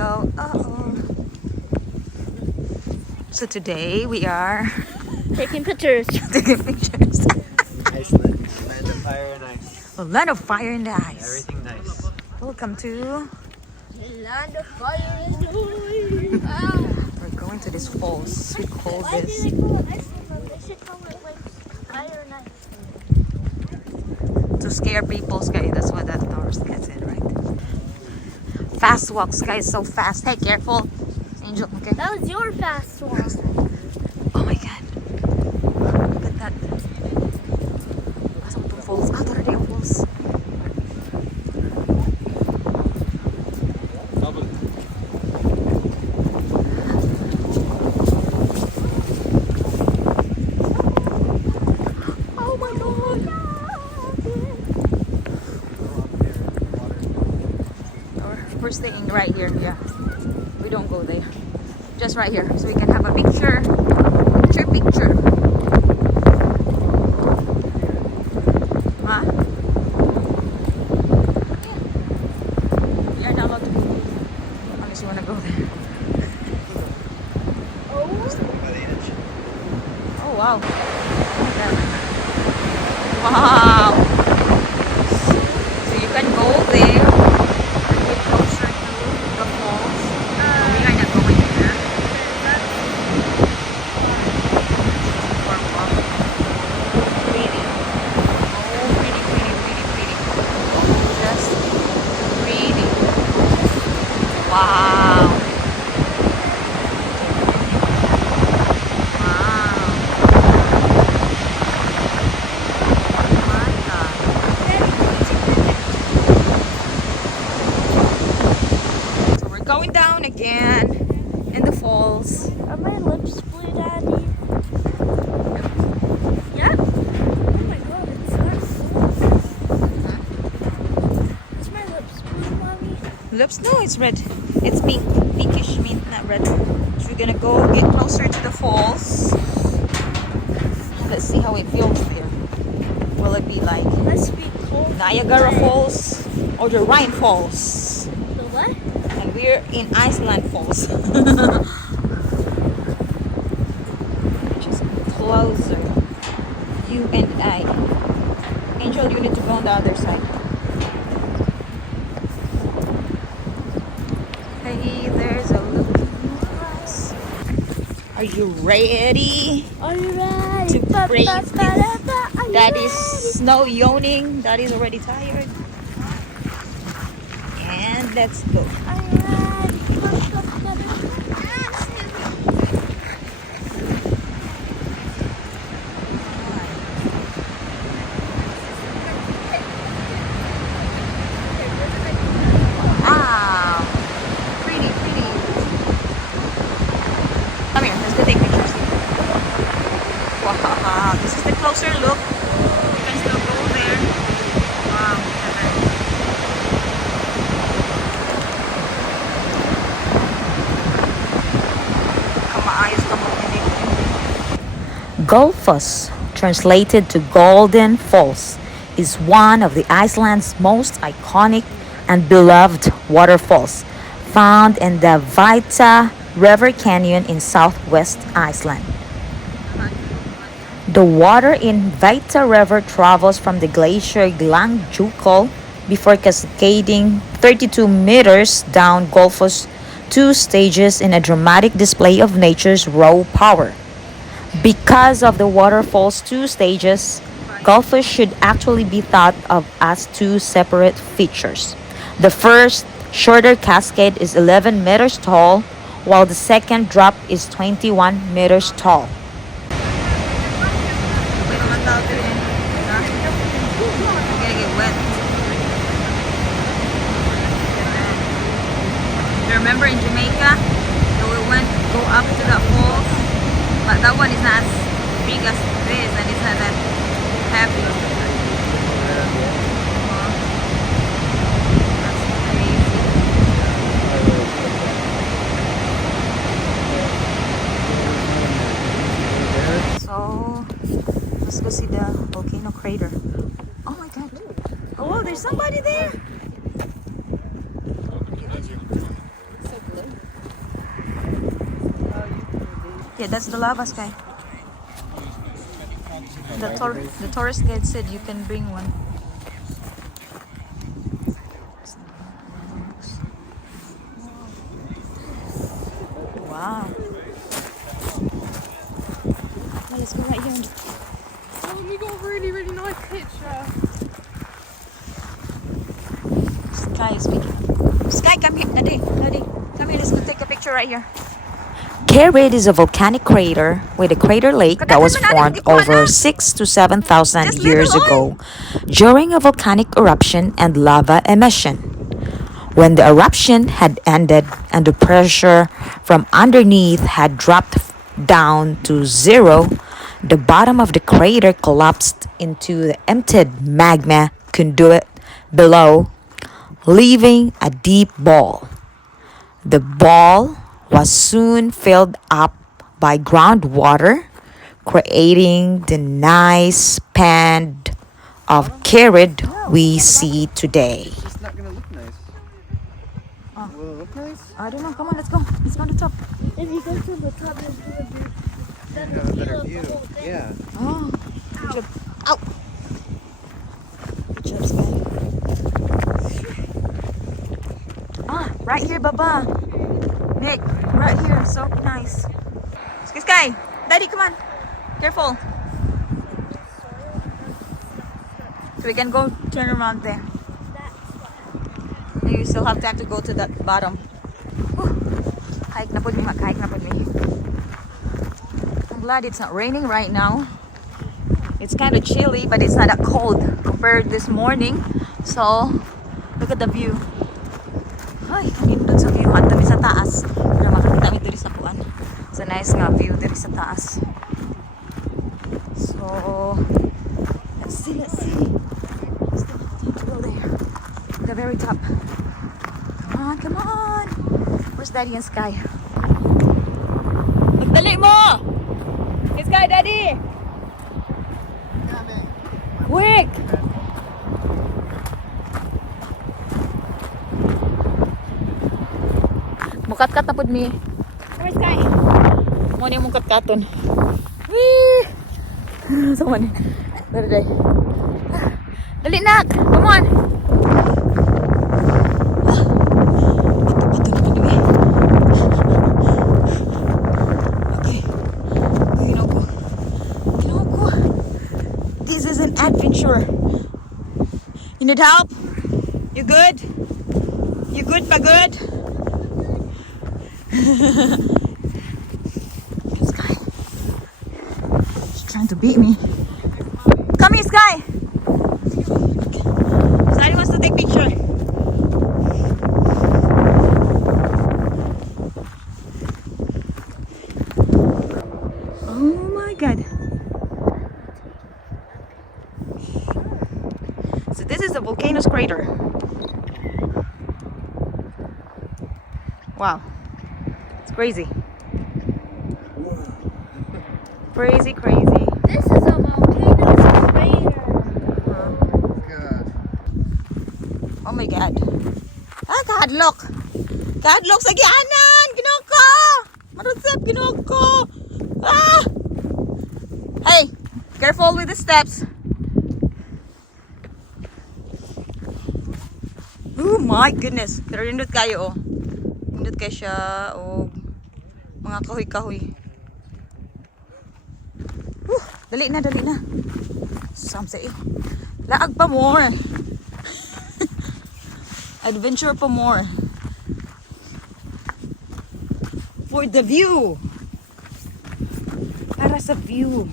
go. Uh-oh. So today we are taking pictures. taking pictures. Iceland, land of fire and ice. A land of fire and ice. Everything nice. Welcome to. Land of fire and ice. We're going to this falls. We call Why this. do they call it Iceland? They should call it like fire and ice. To scare people, Sky. That's what that tourist gets in, right? Fast walk, Sky is so fast. Hey, careful. Angel, okay? That was your fast one. Oh my god. Look at that. Pasok itong falls. Ah, tara na yung falls. Oh my god. We're staying right here, yeah. We don't go there. Just right here, so we can have a picture. Picture. Huh? We are not allowed to go. Unless you want to go there. Oh wow. Wow. So you can go there. Get closer to the falls. We are not going there. Pretty. Oh, pretty, pretty, pretty, pretty. Just pretty. Wow. Wow. My God. So we're going down again in the falls. Are my lips blue, Daddy? Yeah? Oh my god, it's nice. Is my lips blue, Mommy? Lips? No, it's red. It's pink. Pinkish mint, not red. So we're gonna go get closer to the falls. Let's see how it feels there. Will it be like Must be cold. Niagara Falls or the Rhine Falls? The what? And we're in Iceland Falls. Just closer. You and I. Angel, you need to go on the other side. Hey, there's a looking glass. Are you ready Are you ready? to brave this? Are you Daddy's ready? snow yawning. Daddy's already tired. And let's go. Are you ready? Wow. Pretty, pretty. Come here, let's go take pictures. Wow, this is the closer look. You can still go there. Wow, look at that. Gullfoss, translated to Golden Falls, is one of the Iceland's most iconic and beloved waterfalls, found in the Vita River Canyon in southwest Iceland. The water in Vita River travels from the glacier Glangjukul before cascading 32 meters down Gullfoss 2 stages in a dramatic display of nature's raw power. Because of the waterfall's 2 stages, Gullfoss should actually be thought of as 2 separate features. The first, shorter cascade is 11 meters tall, while the second drop is 21 meters tall. Remember in Jamaica, we went go up to that falls, but that one is not as big as this, and it's not that heavy. That's crazy. So let's go see the volcano crater. Oh my god! Oh, there's somebody there. Yeah, that's the lava, Sky. The tourist guide said you can bring one. Wow. Let's go right here. Oh, we got a really, really nice picture. Sky is speaking. Sky, come here. Daddy, come here. Let's go take a picture right here. KERID is a volcanic crater with a crater lake that was formed over 6 to 7,000 years ago during a volcanic eruption and lava emission. When the eruption had ended and the pressure from underneath had dropped down to zero, the bottom of the crater collapsed into the emptied magma conduit below, leaving a deep ball. The ball was soon filled up by groundwater, creating the nice band of KERID we see today. It's just not gonna look nice. Will it look nice? I don't know. Come on, let's go. Let's go to the top. If you go to the top, it's gonna be You have a better view. Yeah. Oh, good job. Ow. Good job, Sky. Ah, right here, Baba. Nick, right here. So nice. Sky, Daddy, come on. Careful. So we can go turn around there. You still have time to go to that bottom. Whew. Hike na po me, mag-hike na po me. I'm glad it's not raining right now. It's kind of chilly, but it's not that cold compared this morning. So, look at the view. Ay, kanindot sa view. At dami sa taas. Para makakita mi diri sa puan. It's a nice nga view diri sa taas. So, let's see. Still have time to go there. The very top. Come on. Where's Daddy and Sky? Magdali mo! Hey, Sky, Daddy! Quick! Mukat-kat na po mi. Where's Sky? Muna yung mukat-katon. Whee! So, man. Dali. Dali, nak! Come on! Adventure. You need help? You good? You good, pa good? Sky. She's trying to beat me. Come here, Sky. Sky wants to take picture. Oh my God. This is a volcano's crater. Wow. It's crazy. Crazy. This is a volcano's crater. God. Oh my God. Ah, kahadlok. Kahadlok sa gianan. Ginoo ko. Marusap, ginoo ko. Ah! Hey, careful with the steps. Oh my goodness. Pero nindot kayo, oh. Nindot kayo siya, oh. Mga kahoy-kahoy. Dali na. Samsay. Laag pa more. Adventure pa more. For the view. Para sa view.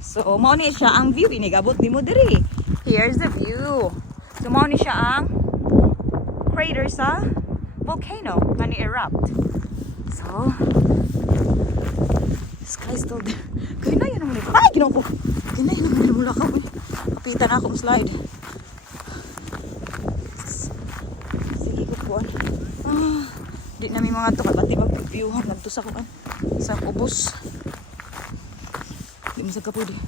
So, mao ni siya ang view. Inigabot ni mo diri. Here's the view. So, mao ni siya ang crater sa volcano nga ni-erupt. So, sky still there. Kaya na yan naman ito. Ay, ginaw ko. Kaya na yan naman mula ka. Kapitan na akong slide. Sige ko po. Di namin mga ito. Kabati mag-viewhan. Nagtusa ko sa ubos. Di masag ka po di.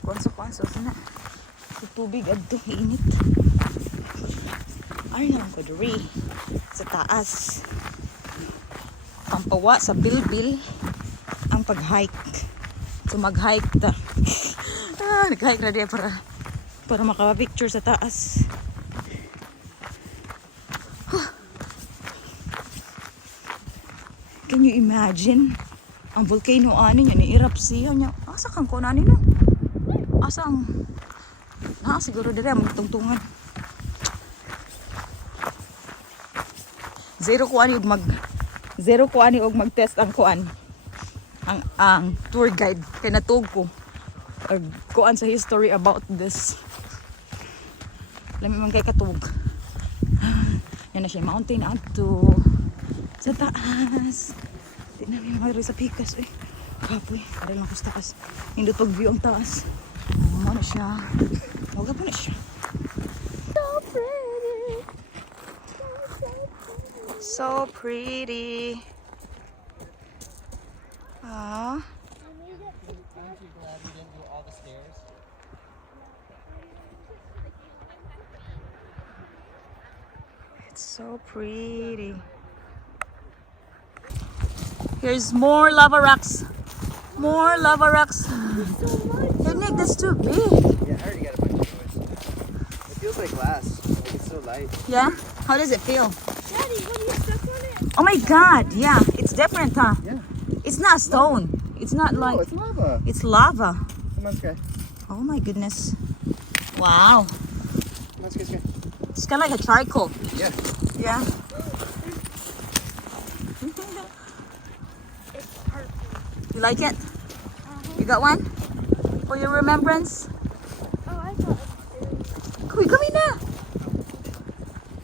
Kuwanso. Sana. Sa tubig. Adto. Init. Ay naman ko diri. Sa taas. Pampawa sa bilbil. makapag-hike. So mag-hike ta. Nag-hike na diya para makapicture sa taas. Can you imagine? Ang volcano ani niya, ni-erupt siya niya. Asa kang kunan ni no? Asa ang... siguro dira magtungtungan. Zero ko ani og mag-test ang kuan. Ang tour guide kay natug ko. Or kuan sa history about this. Lami man kay katug. Yan na siya mountain ato sa taas. Di na may mayroon sa pikas eh. Kapoy, ada lang kus taas. Hindi pag view ang taas. Ano na siya. Huwag po na siya. So pretty. So pretty. Ah. Aren't you glad we didn't do all the stairs? It's so pretty. Here's more lava rocks. More lava rocks. Hey Nick, that's too big. Yeah, I already got a bunch of those. It feels like glass. Like it's so light. Yeah? How does it feel? Daddy, what are you stuck on it? Oh my god, yeah. It's different, huh? Yeah. It's not stone. It's not No, like... it's lava. It's lava. Come on, Sky. Oh my goodness. Wow. Come on, Sky, Sky. It's kind of like a charcoal. Yeah. Yeah. It's purple. You like it? You got one? For your remembrance? Oh, I got it. Come in now.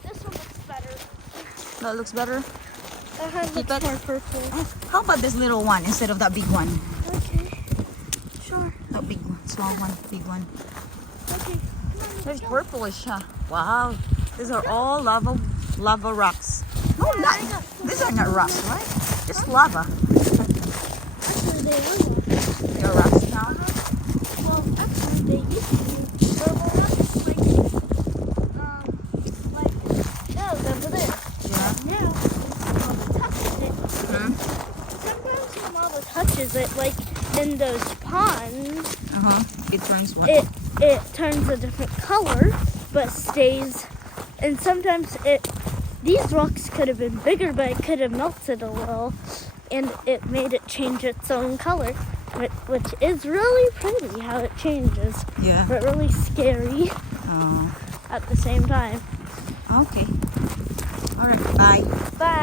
This one looks better. That looks better. That one Keep looks it. more purple. How about this little one instead of that big one? Okay. Sure. That big one, small one, big one. Okay. There's purplish, huh? Wow. These are all lava rocks. No, not. These are not rocks, right? Just lava. Actually, they were not. They're rocks now. Well, actually, they used to be purple rocks, like those over there. Yeah. Now, when lava touches it, sometimes when lava touches it, like in those ponds, It turns what? it turns a different color, but stays. And sometimes these rocks could have been bigger, but it could have melted a little, and it made it change its own color, which is really pretty how it changes, Yeah. but really scary Oh. at the same time. Okay. All right. Bye. Bye.